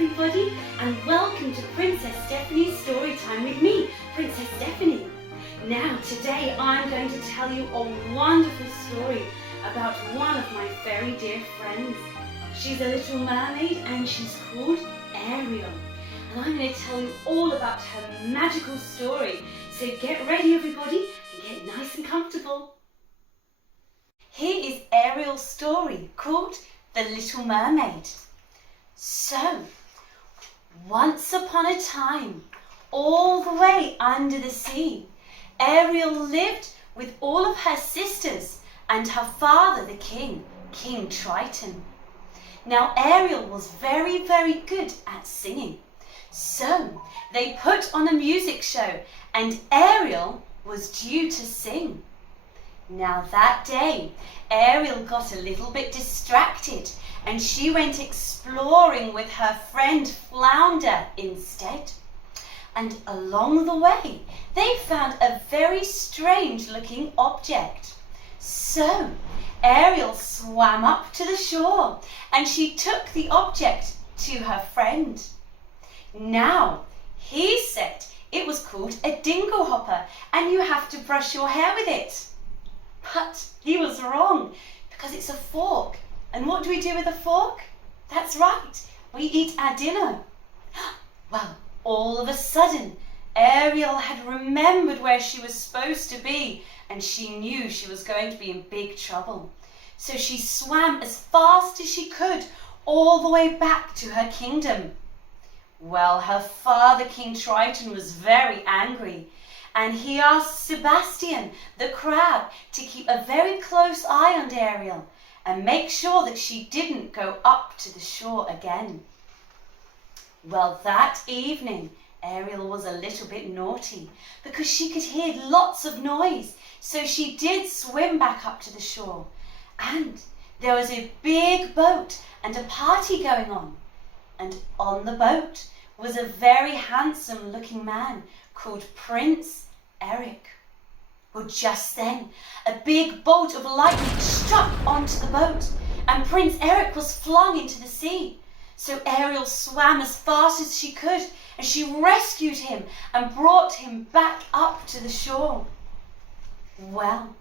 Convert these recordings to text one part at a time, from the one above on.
everybody, and welcome to Princess Stephanie's Storytime with me, Princess Stephanie. Now today I'm going to tell you a wonderful story about one of my very dear friends. She's a little mermaid and she's called Ariel. And I'm going to tell you all about her magical story. So get ready everybody and get nice and comfortable. Here is Ariel's story called The Little Mermaid. So, once upon a time, all the way under the sea, Ariel lived with all of her sisters and her father, the king, King Triton. Now, Ariel was very, very good at singing. So, they put on a music show and Ariel was due to sing. Now, that day, Ariel got a little bit distracted and she went exploring with her friend Flounder instead. And along the way, they found a very strange looking object. So, Ariel swam up to the shore and she took the object to her friend. Now, he said it was called a dingle hopper and you have to brush your hair with it. But he was wrong because it's a fork. And what do we do with a fork? That's right, we eat our dinner. Well, all of a sudden, Ariel had remembered where she was supposed to be and she knew she was going to be in big trouble. So she swam as fast as she could all the way back to her kingdom. Well, her father, King Triton, was very angry and he asked Sebastian, the crab, to keep a very close eye on Ariel and make sure that she didn't go up to the shore again. Well, that evening, Ariel was a little bit naughty because she could hear lots of noise, so she did swim back up to the shore. And there was a big boat and a party going on. And on the boat was a very handsome looking man called Prince Eric. Well, just then, a big bolt of lightning struck onto the boat and Prince Eric was flung into the sea. So Ariel swam as fast as she could and she rescued him and brought him back up to the shore. Well,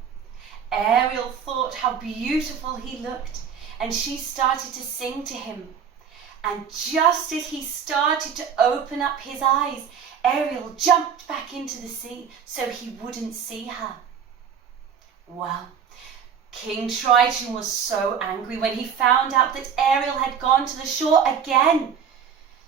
Ariel thought how beautiful he looked and she started to sing to him. And just as he started to open up his eyes, Ariel jumped back into the sea so he wouldn't see her. Well, King Triton was so angry when he found out that Ariel had gone to the shore again.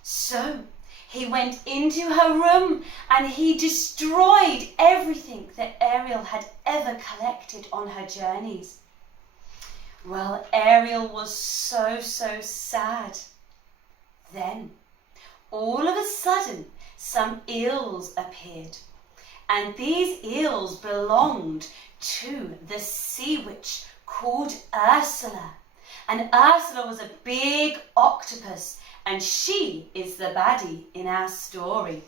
So he went into her room and he destroyed everything that Ariel had ever collected on her journeys. Well, Ariel was so sad. Then, all of a sudden, some eels appeared. And these eels belonged to the sea witch called Ursula. And Ursula was a big octopus, and she is the baddie in our story.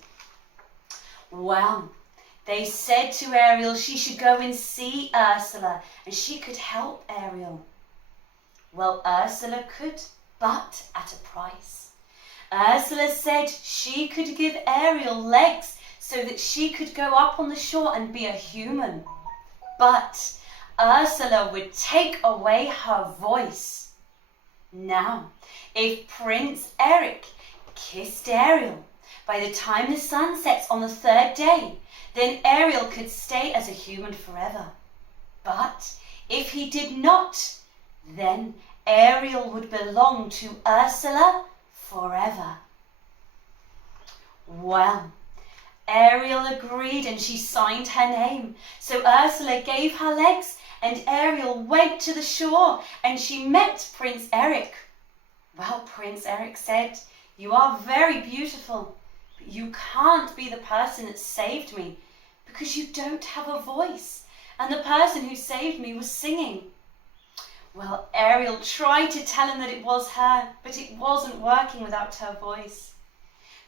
Well, they said to Ariel she should go and see Ursula, and she could help Ariel. Well, Ursula could, but at a price. Ursula said she could give Ariel legs so that she could go up on the shore and be a human. But Ursula would take away her voice. Now, if Prince Eric kissed Ariel by the time the sun sets on the third day, then Ariel could stay as a human forever. But if he did not, then Ariel would belong to Ursula forever. Well, Ariel agreed and she signed her name. So Ursula gave her legs and Ariel went to the shore and she met Prince Eric. Well, Prince Eric said, "You are very beautiful, but you can't be the person that saved me because you don't have a voice. And the person who saved me was singing." Well, Ariel tried to tell him that it was her, but it wasn't working without her voice.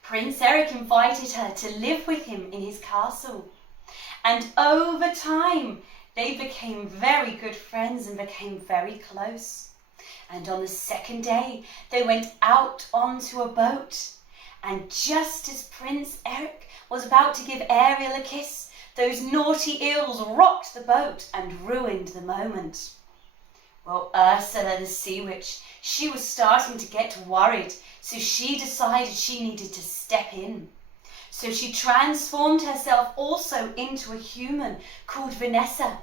Prince Eric invited her to live with him in his castle. And over time, they became very good friends and became very close. And on the second day, they went out onto a boat. And just as Prince Eric was about to give Ariel a kiss, those naughty eels rocked the boat and ruined the moment. Well, Ursula the Sea Witch, she was starting to get worried, so she decided she needed to step in. So she transformed herself also into a human called Vanessa,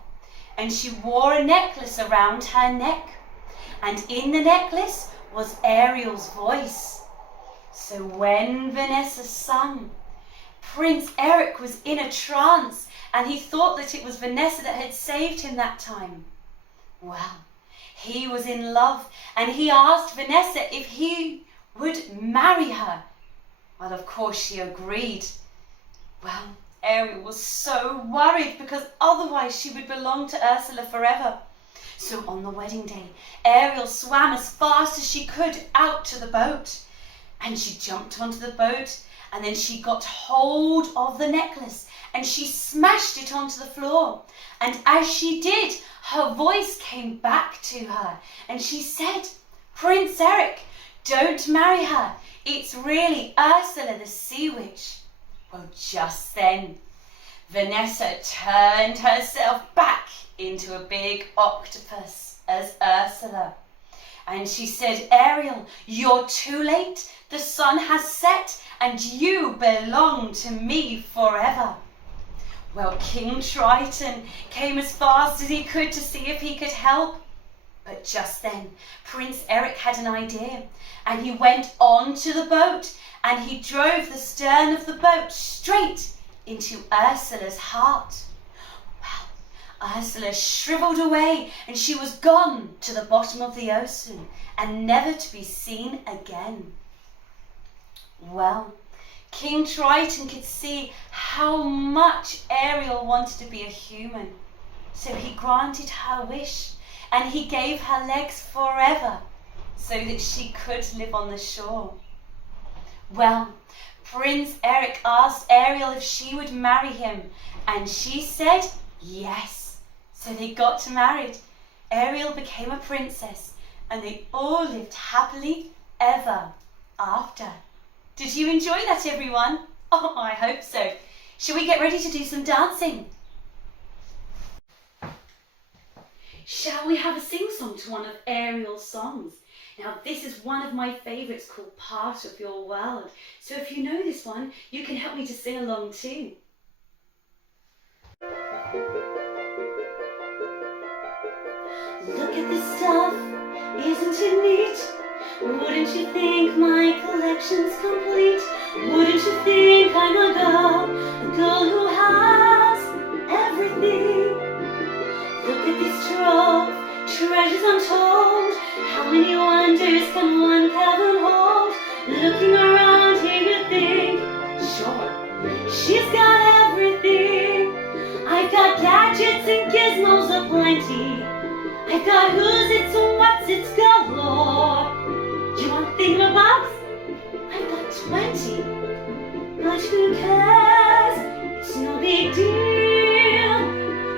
and she wore a necklace around her neck. And in the necklace was Ariel's voice. So when Vanessa sung, Prince Eric was in a trance, and he thought that it was Vanessa that had saved him that time. Well, he was in love, and he asked Vanessa if he would marry her. Well, of course she agreed. Well, Ariel was so worried because otherwise she would belong to Ursula forever. So on the wedding day, Ariel swam as fast as she could out to the boat, and she jumped onto the boat, and then she got hold of the necklace and she smashed it onto the floor. And as she did, her voice came back to her and she said, "Prince Eric, don't marry her. It's really Ursula the Sea Witch." Well, just then, Vanessa turned herself back into a big octopus as Ursula. And she said, "Ariel, you're too late. The sun has set and you belong to me forever." Well, King Triton came as fast as he could to see if he could help. But just then, Prince Eric had an idea, and he went onto the boat and he drove the stern of the boat straight into Ursula's heart. Well, Ursula shriveled away and she was gone to the bottom of the ocean and never to be seen again. Well, King Triton could see how much Ariel wanted to be a human, so he granted her wish and he gave her legs forever so that she could live on the shore. Well, Prince Eric asked Ariel if she would marry him, and she said yes. So they got married. Ariel became a princess, and they all lived happily ever after. Did you enjoy that, everyone? Oh, I hope so. Shall we get ready to do some dancing? Shall we have a sing-song to one of Ariel's songs? Now, this is one of my favourites called Part of Your World. So if you know this one, you can help me to sing along too. Look at this stuff, isn't it neat? Wouldn't you think my collection's complete? Wouldn't you think I'm a girl who has everything? Look at this trove, treasures untold. How many wonders can one cavern hold? Looking around here you think, sure, she's got everything. I've got gadgets and gizmos aplenty. I've got who's its and what's its galore. Do you want thingamabobs? I've got 20. But who cares? It's no big deal.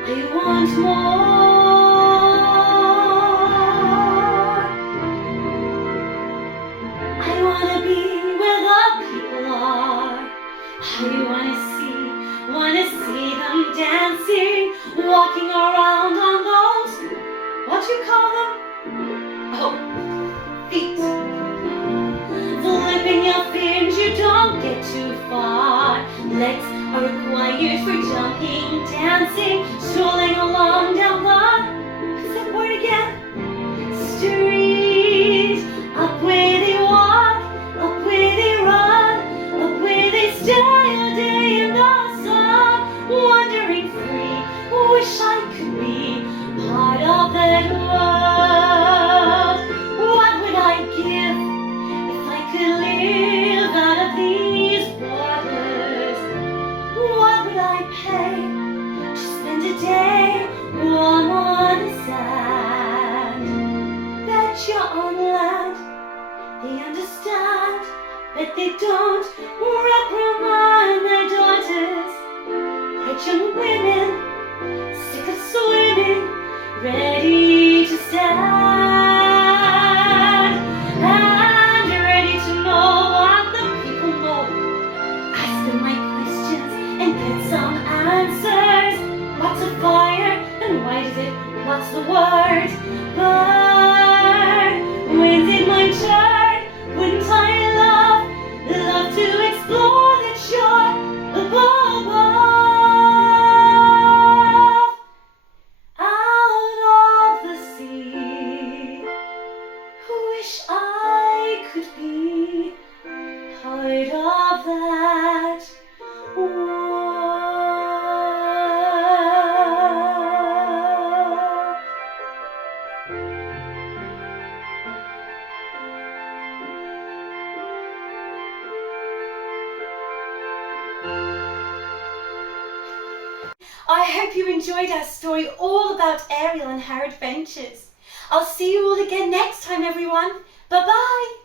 I want more. I wanna be where the people are. I wanna see them dancing, walking around on those, what you call them? Oh, feet. Flipping your fins, you don't get too far. Legs are required for jumping, dancing, strolling along down the, what's that word again? Street. Up where they walk, up where they run, up where they stay all day in the sun, wandering free. Wish I could be part of that world. What would I give if I could live out of these waters? What would I pay to spend a day warm on the sand? Bet you're on land, they understand, but they don't reprimand their daughters. Bright young women, sick of swimming, ready to stand. word. Bird, when's it my turn? Wouldn't I love to explore that shore above, out of the sea. Wish I could be part of that world. I hope you enjoyed our story all about Ariel and her adventures. I'll see you all again next time, everyone. Bye-bye.